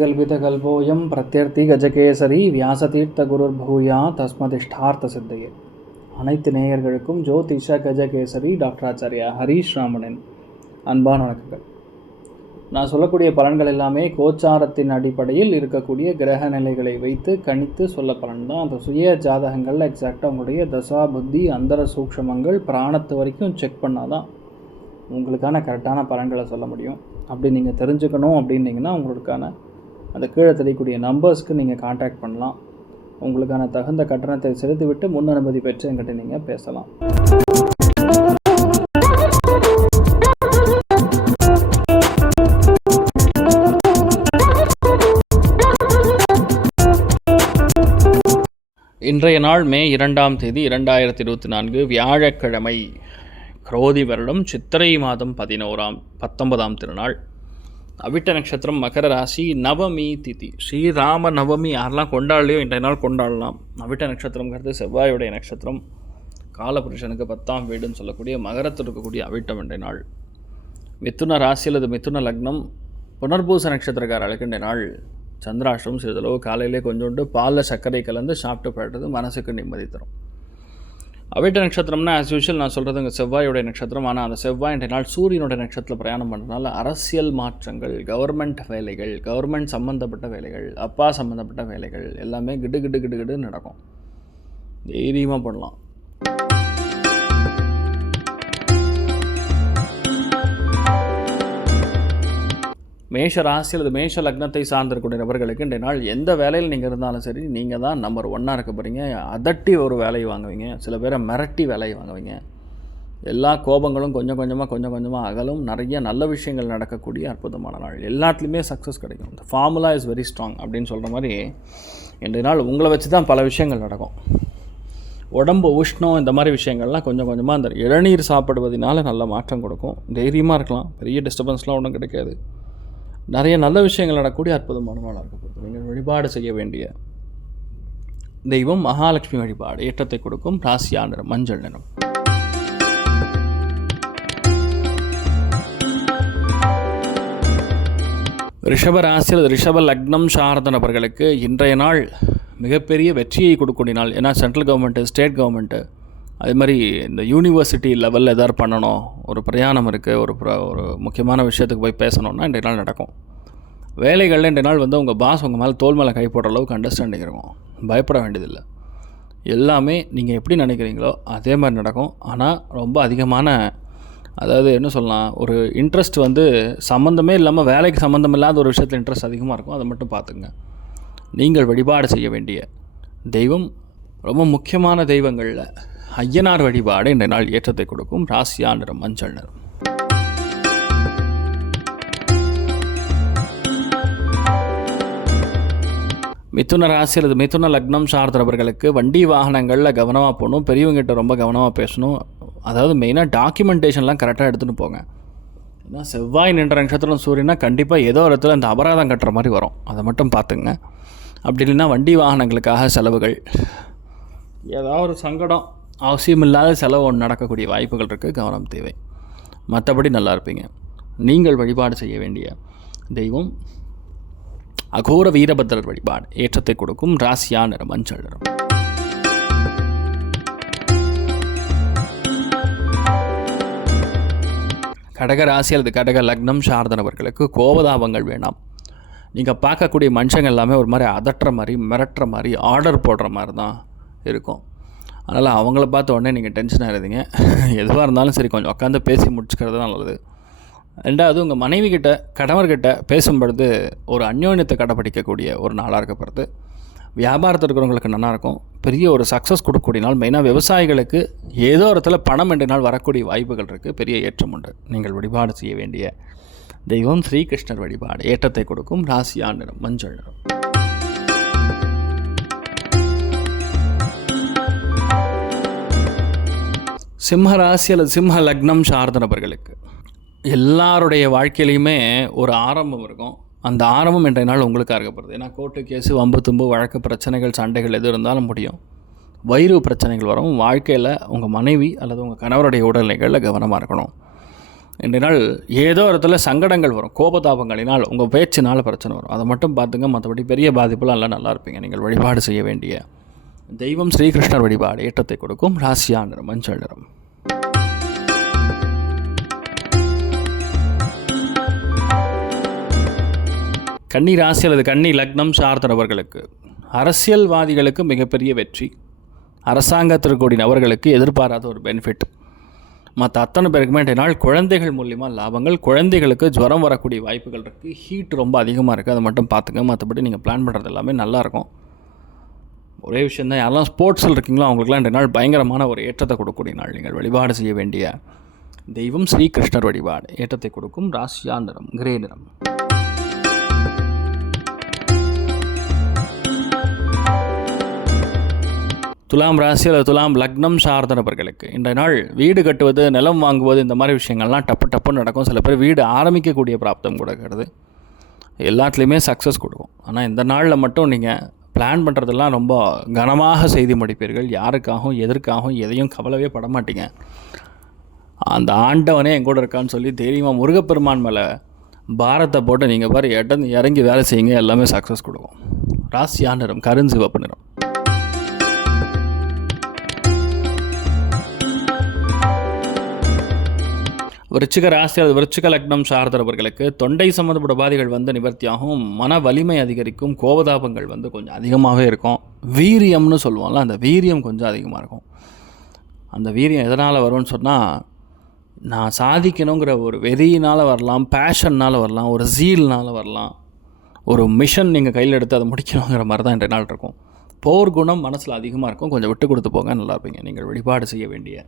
कल्पितकल्पोऽयं प्रत्यर्थी கஜகேசரி வியாசதீர்த்த குருர்பூயா தஸ்மதிஷ்டார்த்த சித்தையே. அனைத்து நேயர்களுக்கும் ஜோதிஷ கஜகேசரி டாக்டர் ஆச்சாரியா ஹரீஷ் ராமனின் அன்பான வணக்கங்கள். நான் சொல்லக்கூடிய பலன்கள் எல்லாமே கோச்சாரத்தின் அடிப்படையில் இருக்கக்கூடிய கிரக நிலைகளை வைத்து கணித்து சொல்ல பலன் தான். அந்த சுய ஜாதகங்களில் எக்ஸாக்டாக உங்களுடைய தசா புத்தி அந்தர சூக்ஷமங்கள் பிராணத்து வரைக்கும் செக் பண்ணால் தான் உங்களுக்கான கரெக்டான பலன்களை சொல்ல முடியும். அப்படி நீங்கள் தெரிஞ்சுக்கணும் அப்படின்னிங்கன்னா உங்களுக்கான அந்த கீழே தெரியக்கூடிய நம்பர்ஸ்க்கு நீங்கள் காண்டாக்ட் பண்ணலாம். உங்களுக்கான தகுந்த கட்டணத்தை செலுத்திவிட்டு முன் அனுமதி பெற்று என்கிட்ட நீங்கள் பேசலாம். இன்றைய நாள் மே 2ஆம் தேதி 2024 வியாழக்கிழமை, குரோதி வருடம் சித்திரை மாதம் 19ஆம் திருநாள், அவிட்ட நட்சத்திரம், மகர ராசி, நவமி திதி. ஸ்ரீராம நவமி யாரெல்லாம் கொண்டாடலையோ இன்றைய நாள் கொண்டாடலாம். அவிட்ட நட்சத்திரங்கிறது செவ்வாயுடைய நட்சத்திரம். காலபுருஷனுக்கு 10ஆம் வீடுன்னு சொல்லக்கூடிய மகரத்தில் இருக்கக்கூடிய அவிட்டம் இன்றைய நாள். மிதுன ராசி அல்லது மிதுன லக்னம், புனர்பூச நட்சத்திரக்காரர்களுக்கு இன்றைய நாள் சந்திராஷ்டிரம். சிறிதளவு காலையிலே கொஞ்சோண்டு பாலில் சர்க்கரை கலந்து சாப்பிட்டு போய்ட்டது மனசுக்கு நிம்மதி தரும். அவிட்ட நட்சத்திரம்னா ஆஸ் யூஷுவல் நான் சொல்கிறது இங்கே செவ்வாயுடைய நட்சத்திரம். ஆனால் அந்த செவ்வாய் இன்றைய நாள் சூரியனுடைய நட்சத்திரத்தில் பிரயாணம் பண்ணுறதுனால அரசியல் மாற்றங்கள், கவர்மெண்ட் வேலைகள், கவர்மெண்ட் சம்மந்தப்பட்ட வேலைகள், அப்பா சம்மந்தப்பட்ட வேலைகள் எல்லாமே கிடு நடக்கும். தைரியமாக பண்ணலாம். மேஷ ராசி அல்லது மேஷ லக்னத்தை சார்ந்திருக்கூடிய நபர்களுக்கு இன்றைய நாள் எந்த வேலையில் நீங்கள் இருந்தாலும் சரி, நீங்கள் தான் நம்பர் 1 இருக்க போகிறீங்க. அதட்டி ஒரு வேலையை வாங்குவீங்க, சில பேரை மிரட்டி வேலையை வாங்குவீங்க. எல்லா கோபங்களும் கொஞ்சம் கொஞ்சமாக அகலும். நிறைய நல்ல விஷயங்கள் நடக்கக்கூடிய அற்புதமான நாள். எல்லாத்துலேயுமே சக்ஸஸ் கிடைக்கும். இந்த ஃபார்முலா இஸ் வெரி ஸ்ட்ராங் அப்படின்னு சொல்கிற மாதிரி இன்றைய நாள் உங்களை வச்சு தான் பல விஷயங்கள் நடக்கும். உடம்பு உஷ்ணம் இந்த மாதிரி விஷயங்கள்லாம் கொஞ்சம் கொஞ்சமாக அந்த இளநீர் சாப்பிடுவதனால நல்ல மாற்றம் கொடுக்கும். தைரியமாக இருக்கலாம், பெரிய டிஸ்டர்பன்ஸ்லாம் ஒன்றும் கிடைக்காது. நிறைய நல்ல விஷயங்கள் நடக்கக்கூடிய அற்புதமான நாளாக இருக்கப்படுது. நீங்கள் வழிபாடு செய்ய வேண்டிய தெய்வம் மகாலட்சுமி வழிபாடு. ஏற்றத்தை கொடுக்கும். ராசியா நிறம் மஞ்சள் நிறம். ரிஷப ராசி அல்லது ரிஷப லக்னம் சார்ந்த நபர்களுக்கு இன்றைய நாள் மிகப்பெரிய வெற்றியை கொடுக்கக்கூடிய நாள். ஏன்னா சென்ட்ரல் கவர்மெண்ட்டு, ஸ்டேட் கவர்மெண்ட்டு, அதே மாதிரி இந்த யூனிவர்சிட்டி லெவலில் எதாவது பண்ணணும், ஒரு பிரயாணம் இருக்குது, ஒரு முக்கியமான விஷயத்துக்கு போய் பேசணுன்னா இன்றைய நாள் நடக்கும். வேலைகளில் இன்றைய நாள் உங்கள் பாஸ் உங்கள் மேலே தோல் மேலே கை போடுற அளவுக்கு அண்டர்ஸ்டாண்டிங் இருக்கும். பயப்பட வேண்டியதில்லை. எல்லாமே நீங்கள் எப்படி நினைக்கிறீங்களோ அதே மாதிரி நடக்கும். ஆனால் ரொம்ப அதிகமான, அதாவது என்ன சொல்லலாம், ஒரு இன்ட்ரெஸ்ட் சம்மந்தமே இல்லாமல் வேலைக்கு சம்மந்தம் இல்லாத ஒரு விஷயத்தில் இன்ட்ரெஸ்ட் அதிகமாக இருக்கும். அதை மட்டும் பார்த்துங்க. நீங்கள் வழிபாடு செய்ய வேண்டிய தெய்வம் ரொம்ப முக்கியமான தெய்வங்களில் ஐயனார் வழிபாடு இன்றைய நாள் ஏற்றத்தை கொடுக்கும். ராசியா நிறம் மஞ்சள் நிறம். மிதுன ராசி அல்லது மிதுன லக்னம் சார்ந்தவர்களுக்கு வண்டி வாகனங்களில் கவனமாக போகணும். பெரியவங்ககிட்ட ரொம்ப கவனமாக பேசணும். அதாவது மெயினாக டாக்குமெண்டேஷன்லாம் கரெக்டாக எடுத்துகிட்டு போங்க. ஏன்னா செவ்வாய் நின்ற நட்சத்திரம் சூரியனா கண்டிப்பாக ஏதோ ஒரு இடத்துல இந்த அபராதம் கட்டுற மாதிரி வரும். அதை மட்டும் பார்த்துங்க. அப்படி இல்லைன்னா வண்டி வாகனங்களுக்காக செலவுகள், ஏதாவது ஒரு சங்கடம், அவசியமில்லாத செலவு ஒன்று நடக்கக்கூடிய வாய்ப்புகள் இருக்குது. கவனம் தேவை. மற்றபடி நல்லா இருப்பீங்க. நீங்கள் வழிபாடு செய்ய வேண்டிய தெய்வம் அகோர வீரபத்ரர் வழிபாடு. ஏற்றத்தை கொடுக்கும். ராசியா நிறம் மஞ்சள் நிறம். கடக ராசி அல்லது கடக லக்னம் சார்ந்தவர்களுக்கு கோபதாபங்கள் வேண்டாம். நீங்கள் பார்க்கக்கூடிய மனுஷங்க எல்லாமே ஒரு மாதிரி அதட்டுற மாதிரி, மிரட்டுற மாதிரி, ஆர்டர் போடுற மாதிரி தான் இருக்கும். அதனால் அவங்கள பார்த்த உடனே நீங்கள் டென்ஷன் ஆகிடுறீங்க. எதுவாக இருந்தாலும் சரி கொஞ்சம் உட்காந்து பேசி முடிச்சுக்கிறது தான் நல்லது. ரெண்டாவது, உங்கள் மனைவிக்கிட்ட, கணவர்கிட்ட பேசும்பொழுது ஒரு அந்யோன்யத்தை கடைப்பிடிக்கக்கூடிய ஒரு நாளாக இருக்கப்படுறது. வியாபாரத்தில் இருக்கிறவங்களுக்கு நல்லாயிருக்கும். பெரிய ஒரு சக்ஸஸ் கொடுக்கக்கூடிய நாள். மெயினாக விவசாயிகளுக்கு ஏதோ ஒரு இடத்துல பணம் என்ற நாள் வரக்கூடிய வாய்ப்புகள் இருக்குது. பெரிய ஏற்றம் உண்டு. நீங்கள் வழிபாடு செய்ய வேண்டிய தெய்வம் ஸ்ரீகிருஷ்ணர் வழிபாடு. ஏற்றத்தை கொடுக்கும். ராசியா நிறம் மஞ்சள் நிறம். சிம்ம ராசி அல்லது சிம்ம லக்னம் சார்ந்த நபர்களுக்கு எல்லாருடைய வாழ்க்கையிலையுமே ஒரு ஆரம்பம் இருக்கும். அந்த ஆரம்பம் இன்றைய நாள் உங்களுக்காக இருக்கப்படுது. ஏன்னா கோர்ட்டு கேஸு, வம்பு தும்பு, வழக்கு பிரச்சனைகள், சண்டைகள் எது இருந்தாலும் முடியும். வயிறு பிரச்சனைகள் வரும். வாழ்க்கையில் உங்கள் மனைவி அல்லது உங்கள் கணவருடைய உடல்நிலைகளில் கவனமாக இருக்கணும். இன்றைய நாள் ஏதோ இடத்துல சங்கடங்கள் வரும், கோபதாபங்களினால் உங்கள் பேச்சினால் பிரச்சனை வரும். அதை மட்டும் பார்த்துங்க, மற்றபடி பெரிய பாதிப்புலாம் எல்லாம் நல்லா இருப்பீங்க. நீங்கள் வழிபாடு செய்ய வேண்டிய தெய்வம் ஸ்ரீகிருஷ்ணர் வழிபாடு ஏற்றத்தை கொடுக்கும். ராசியா நிறம் மஞ்சள் நிறம். கன்னி ராசி அல்லது கன்னி லக்னம் சார்ந்த நபர்களுக்கு, அரசியல்வாதிகளுக்கு மிகப்பெரிய வெற்றி, அரசாங்கத்திற்கு கூடிய நபர்களுக்கு எதிர்பாராத ஒரு பெனிஃபிட். மற்ற அத்தனை பேருக்குமே இன்றைய நாள் குழந்தைகள் மூலிமா லாபங்கள். குழந்தைகளுக்கு ஜுரம் வரக்கூடிய வாய்ப்புகள் இருக்குது. ஹீட் ரொம்ப அதிகமாக இருக்குது, அதை மட்டும் பார்த்துங்க. மற்றபடி நீங்கள் பிளான் பண்ணுறது எல்லாமே நல்லாயிருக்கும். ஒரே விஷயம் தான், யாரெல்லாம் ஸ்போர்ட்ஸில் இருக்கீங்களோ அவங்களுக்குலாம் இன்றைய நாள் பயங்கரமான ஒரு ஏற்றத்தை கொடுக்கக்கூடிய நாள். நீங்கள் வழிபாடு செய்ய வேண்டிய தெய்வம் ஸ்ரீகிருஷ்ணர் வழிபாடு ஏற்றத்தை கொடுக்கும். ராசியா நிறம் கிரே நிறம். துலாம் ராசி அல்லது துலாம் லக்னம் சார்ந்த நபர்களுக்கு இன்றைய நாள் வீடு கட்டுவது, நிலம் வாங்குவது, இந்த மாதிரி விஷயங்கள்லாம் டப்புன்னு நடக்கும். சில பேர் வீடு ஆரம்பிக்கக்கூடிய பிராப்தம் கொடுக்கிறது. எல்லாத்துலேயுமே சக்ஸஸ் கொடுக்கும். ஆனால் இந்த நாளில் மட்டும் நீங்கள் பிளான் பண்ணுறதெல்லாம் ரொம்ப கனமாக செய்து முடிப்பீர்கள். யாருக்காகவும் எதற்காகவும் எதையும் கவலையே பட மாட்டீங்க. அந்த ஆண்டவனே எங்கூட இருக்கான்னு சொல்லி தைரியமாக முருகப்பெருமான் மேலே பாரத்தை போட்டு நீங்கள் பாரு இறங்கி வேலை செய்யுங்க, எல்லாமே சக்ஸஸ் கொடுக்கும். ராசியா நிறம் கருஞ்சிவப்பு நிறம். விருச்சிக ராசி அல்லது விருச்சிக லக்னம் சார்ந்தவர்களுக்கு தொண்டை சம்மந்தப்பட்ட பாதிகள் வந்து நிவர்த்தியாகும். மன வலிமை அதிகரிக்கும். கோபதாபங்கள் வந்து கொஞ்சம் அதிகமாகவே இருக்கும். வீரியம்னு சொல்லுவோம்ல, அந்த வீரியம் கொஞ்சம் அதிகமாக இருக்கும். அந்த வீரியம் எதனால் வரும்னு சொன்னால், நான் சாதிக்கணுங்கிற ஒரு வெறியினால் வரலாம், பேஷன்னால் வரலாம், ஒரு ஜீல்னால் வரலாம், ஒரு மிஷன் நீங்கள் கையில் எடுத்து அதை முடிக்கணுங்கிற மாதிரி தான் இன்றைய நாள் இருக்கும். போர் குணம் மனசில் அதிகமாக இருக்கும். கொஞ்சம் விட்டு கொடுத்து போங்க, நல்லா இருப்பீங்க. நீங்கள் வழிபாடு செய்ய வேண்டிய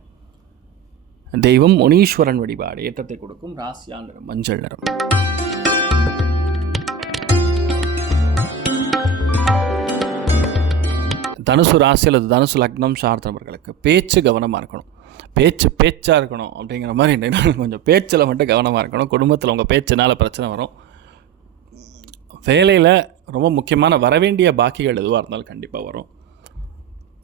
தெய்வம் முனீஸ்வரன் வழிபாடு ஏற்றத்தை கொடுக்கும். ராசியா நிறம் மஞ்சள் நிறம். தனுசு ராசி அல்லது தனுசு லக்னம் சார்ந்தவர்களுக்கு பேச்சு கவனமாக இருக்கணும். பேச்சாக இருக்கணும் அப்படிங்கிற மாதிரி கொஞ்சம் பேச்சில் மட்டும் கவனமாக இருக்கணும். குடும்பத்தில் உங்கள் பேச்சினால் பிரச்சனை வரும். வேலையில் ரொம்ப முக்கியமான வரவேண்டிய பாக்கிகள் எதுவாக இருந்தாலும் கண்டிப்பாக வரும்.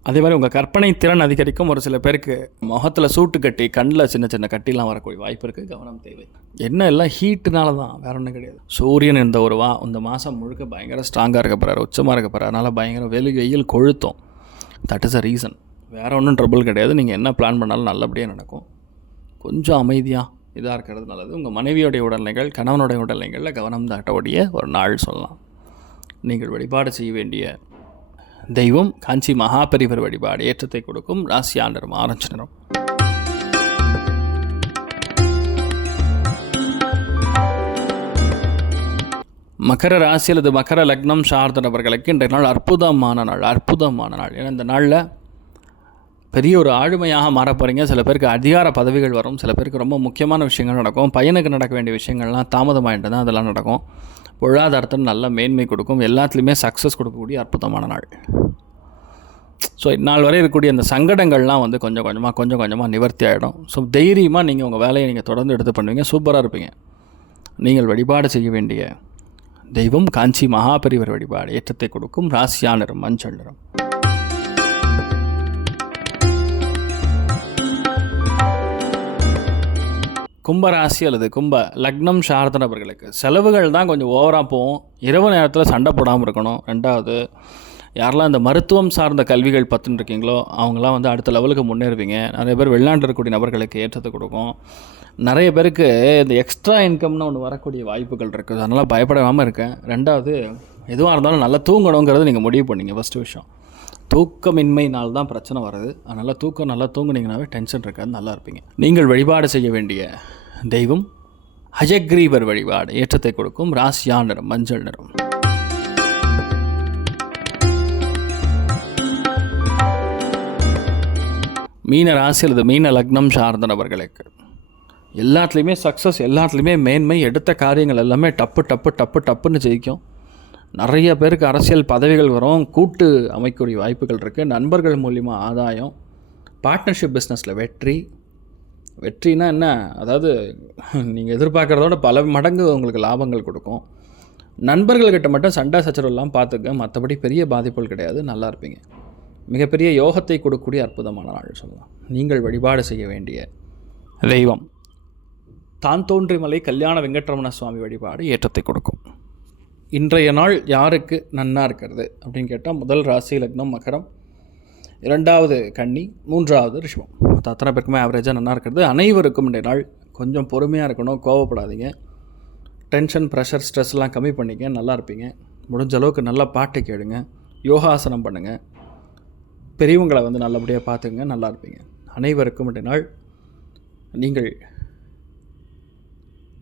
அதே மாதிரி உங்கள் கற்பனை திறன் அதிகரிக்கும். ஒரு சில பேருக்கு முகத்தில் சூட்டு கட்டி, கண்ணில் சின்ன சின்ன கட்டிலாம் வரக்கூடிய வாய்ப்பு இருக்குது. கவனம் தேவை. என்ன எல்லாம் ஹீட்டுனால தான், வேற ஒன்றும் கிடையாது. சூரியன் இந்த மாதம் முழுக்க பயங்கர ஸ்ட்ராங்காக இருக்க போகிறார், உச்சமாக இருக்க போகிறார். அதனால் பயங்கர வெயில் கொழுத்தும். That is a reason. வேறு ஒன்றும் ட்ரபிள் கிடையாது. நீங்கள் என்ன பிளான் பண்ணாலும் நல்லபடியாக நடக்கும். கொஞ்சம் அமைதியாக இதாக இருக்கிறது நல்லது. உங்கள் மனைவியோடைய உடல்நிலைகள், கணவனுடைய உடல்நிலைகளில் கவனம் தாட்டக்கூடிய ஒரு நாள் சொல்லலாம். நீங்கள் வழிபாடு செய்ய வேண்டிய தெய்வம் காஞ்சி மகாபெரிவர் வழிபாடு ஏற்றத்தை கொடுக்கும். ராசியா நிறம் ஆரஞ்சு நிறம். மகர ராசி அல்லது மகர லக்னம் சார்ந்த நபர்களுக்கு இன்றைய நாள் அற்புதமான நாள். ஏன்னா இந்த நாளில் பெரிய ஒரு ஆளுமையாக மாறப்போகிறீங்க. சில பேருக்கு அதிகார பதவிகள் வரும். சில பேருக்கு ரொம்ப முக்கியமான விஷயங்கள் நடக்கும். பையனுக்கு நடக்க வேண்டிய விஷயங்கள்லாம் தாமதமாகிட்டு தான் அதெல்லாம் நடக்கும். பொருளாதாரத்தில் நல்ல மேன்மை கொடுக்கும். எல்லாத்துலேயுமே சக்ஸஸ் கொடுக்கக்கூடிய அற்புதமான நாள். ஸோ இந்நாள் வரை இருக்கக்கூடிய அந்த சங்கடங்கள்லாம் வந்து கொஞ்சம் கொஞ்சமாக நிவர்த்தி ஆகிடும். ஸோ தைரியமாக நீங்கள் உங்கள் வேலையை நீங்கள் தொடர்ந்து எடுத்து பண்ணுவீங்க. சூப்பராக இருப்பீங்க. நீங்கள் வழிபாடு செய்ய வேண்டிய தெய்வம் காஞ்சி மகாபெரிவர் வழிபாடு ஏற்றத்தை கொடுக்கும். ராசியா நிறம் மஞ்சள் நிறம். கும்பராசி அல்லது கும்ப லக்னம் சார்ந்த நபர்களுக்கு செலவுகள் தான் கொஞ்சம் ஓவராக போகும். இரவு நேரத்தில் சண்டை போடாமல் இருக்கணும். ரெண்டாவது, யாரெல்லாம் இந்த மருத்துவம் சார்ந்த கல்விகள் பற்றுன்னு இருக்கீங்களோ அவங்களாம் வந்து அடுத்த லெவலுக்கு முன்னேறுவீங்க. நிறைய பேர் வெளிநாட்டில் இருக்கக்கூடிய நபர்களுக்கு ஏற்றத்தை கொடுக்கும். நிறைய பேருக்கு இந்த எக்ஸ்ட்ரா இன்கம்னு ஒன்று வரக்கூடிய வாய்ப்புகள் இருக்குது. அதனால் பயப்படாமல் இருக்கேன். ரெண்டாவது, எதுவாக இருந்தாலும் நல்லா தூங்கணுங்கிறது நீங்கள் முடிவு பண்ணிங்க. ஃபஸ்ட்டு விஷயம், தூக்கமின்மையினால் தான் பிரச்சனை வருது. அதனால் நல்லா தூங்குனீங்கன்னாவே டென்ஷன் இருக்காது, நல்லா இருப்பீங்க. நீங்கள் வழிபாடு செய்ய வேண்டிய தெய்வம் ஹயக்ரீவர் வழிபாடு ஏற்றத்தை கொடுக்கும். ராசியா நிறம் மஞ்சள் நிறம். மீன ராசி அல்லது மீன லக்னம் சார்ந்த நபர்களுக்கு எல்லாத்துலேயுமே சக்ஸஸ், எல்லாத்துலேயுமே மேன்மை. எடுத்த காரியங்கள் எல்லாமே டப்புன்னு ஜெயிக்கும். நிறைய பேருக்கு அரசியல் பதவிகள் வரும். கூட்டு அமைக்கக்கூடிய வாய்ப்புகள் இருக்குது. நண்பர்கள் மூலிமா ஆதாயம். பார்ட்னர்ஷிப் பிஸ்னஸில் வெற்றினா என்ன, அதாவது நீங்கள் எதிர்பார்க்குறதோட பல மடங்கு உங்களுக்கு லாபங்கள் கொடுக்கும். நண்பர்கள்கிட்ட மட்டும் சண்டை சச்சரவுலாம் பார்த்துக்க, மற்றபடி பெரிய பாதிப்புகள் கிடையாது, நல்லா இருப்பீங்க. மிகப்பெரிய யோகத்தை கொடுக்கக்கூடிய அற்புதமான நாள் சொல்லலாம். நீங்கள் வழிபாடு செய்ய வேண்டிய தெய்வம் தான் தோன்றிமலை கல்யாண வெங்கட்ரமண சுவாமி வழிபாடு ஏற்றத்தை கொடுக்கும். இன்றைய நாள் யாருக்கு நன்னா இருக்கிறது அப்படின்னு கேட்டால், முதல் ராசி லக்னம் மகரம், 2வது கன்னி, 3வது ரிஷபம். அத்தனை பேருக்குமே ஆவரேஜாக நல்லா இருக்கிறது. அனைவருக்கும் இன்றைய நாள் கொஞ்சம் பொறுமையாக இருக்கணும், கோவப்படாதீங்க, டென்ஷன் ப்ரெஷர் ஸ்ட்ரெஸ்லாம் கம்மி பண்ணிங்க, நல்லா இருப்பீங்க. முடிஞ்ச அளவுக்கு நல்லா பாட்டு கேளுங்க, யோகாசனம் பண்ணுங்கள், பெரியவங்களை நல்லபடியாக பார்த்துங்க, நல்லா இருப்பீங்க. அனைவருக்கும் இன்றைய நாள் நீங்கள்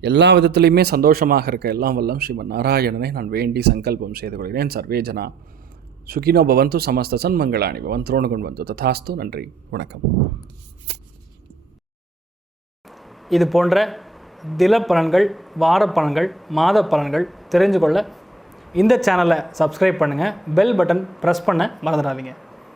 எல்லா விதத்துலையுமே சந்தோஷமாக இருக்க எல்லாம் வல்லம் ஸ்ரீமன் நாராயணனை நான் வேண்டி சங்கல்பம் செய்து கொள்கிறேன். சர்வே ஜனா சுகினோ பவந்து, சமஸ்த சன்மங்களாணி பவன், துரோணுகுண் வந்து ததாஸ்து. நன்றி, வணக்கம். இது போன்ற தில பலன்கள், வார பலன்கள், மாத பலன்கள் தெரிஞ்சு கொள்ள இந்த சேனலை சப்ஸ்கிரைப் பண்ணுங்கள். பெல் பட்டன் ப்ரெஸ் பண்ண மறந்துடாதீங்க.